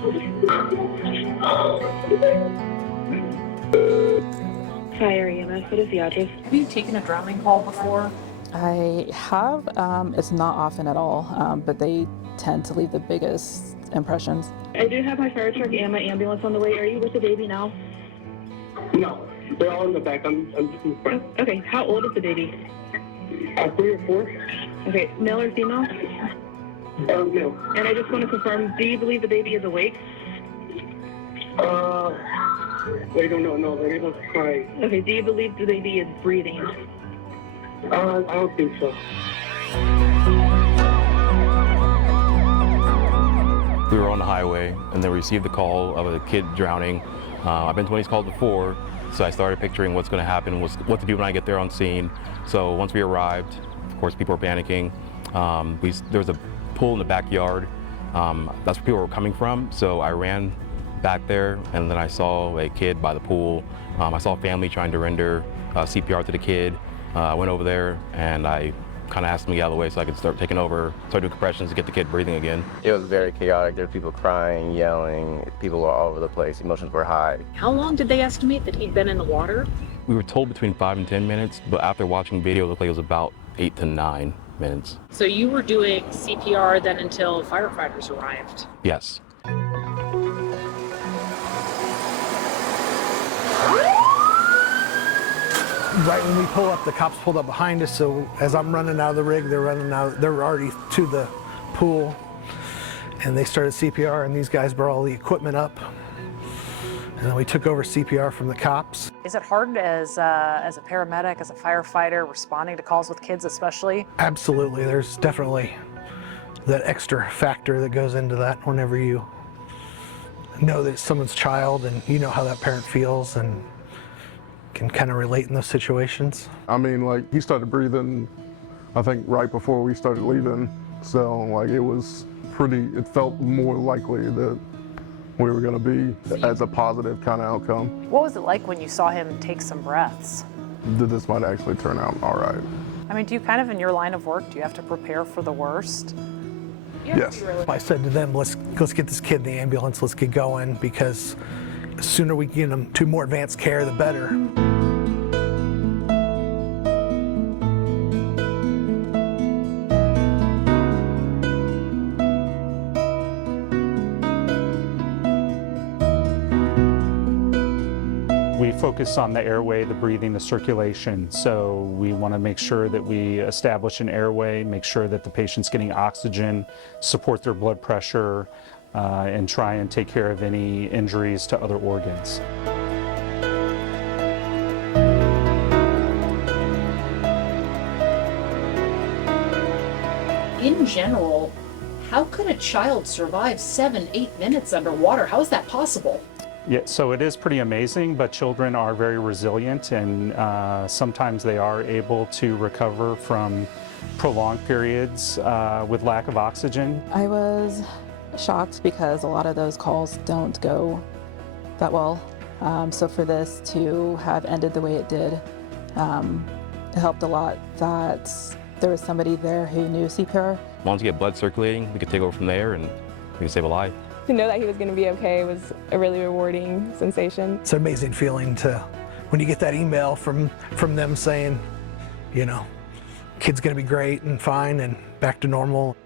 Fire EMS, what is the address? Have you taken a drowning call before? I have. It's not often at all, but they tend to leave the biggest impressions. I do have my fire truck and my ambulance on the way. Are you with the baby now? No, they're all in the back. I'm just in front. Okay, how old is the baby? 3 or 4. Okay, male or female? No. And I just want to confirm, do you believe the baby is awake? They don't know. No, they don't cry. Okay, do you believe the baby is breathing? I don't think so. We were on the highway and then we received the call of a kid drowning. I've been to one of these calls before, so I started picturing what's going to happen, what to do when I get there on scene. So once we arrived, of course, people were panicking. There was a pool in the backyard. That's where people were coming from, so I ran back there and then I saw a kid by the pool. I saw a family trying to render CPR to the kid. I went over there and I kind of asked them to get out of the way so I could start taking over, start doing compressions to get the kid breathing again. It was very chaotic. There were people crying, yelling. People were all over the place. Emotions were high. How long did they estimate that he'd been in the water? We were told between 5 and 10 minutes, but after watching video, it looked like it was about 8 to 9 minutes. So you were doing CPR then until firefighters arrived? Yes. Right when we pull up, the cops pulled up behind us, so as I'm running out of the rig, they're already to the pool, and they started CPR, and these guys brought all the equipment up, and then we took over CPR from the cops. Is it hard as a paramedic, as a firefighter, responding to calls with kids especially? Absolutely, there's definitely that extra factor that goes into that whenever you know that it's someone's child and you know how that parent feels and can kind of relate in those situations. I mean, like, he started breathing, I think, right before we started leaving. So, like, it felt more likely that we were going to be as a positive kind of outcome. What was it like when you saw him take some breaths? That this might actually turn out all right. I mean, do you kind of, in your line of work, do you have to prepare for the worst? Yes. I said to them, let's get this kid in the ambulance, let's get going, because the sooner we get him to more advanced care, the better. We focus on the airway, the breathing, the circulation. So we want to make sure that we establish an airway, make sure that the patient's getting oxygen, support their blood pressure, and try and take care of any injuries to other organs. In general, how could a child survive 7-8 minutes underwater? How is that possible? Yeah, so it is pretty amazing, but children are very resilient and sometimes they are able to recover from prolonged periods with lack of oxygen. I was shocked because a lot of those calls don't go that well. So for this to have ended the way it did, it helped a lot that there was somebody there who knew CPR. Once you get blood circulating, we could take over from there and we could save a life. To know that he was going to be okay was a really rewarding sensation. It's an amazing feeling when you get that email from them saying, you know, kid's going to be great and fine and back to normal.